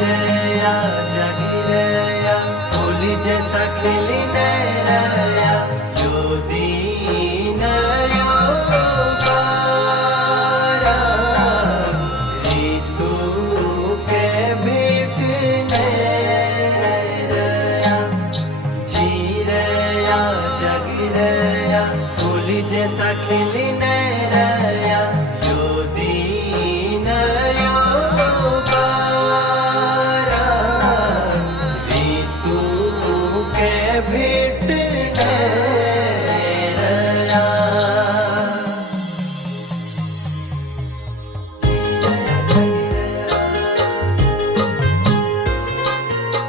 जीरया जगिरया फूली जैसा खिली नरया यो दीन यो बारा ऋतु के भेंट नरया जीरया जगिरया फूली जैसा खिली नरया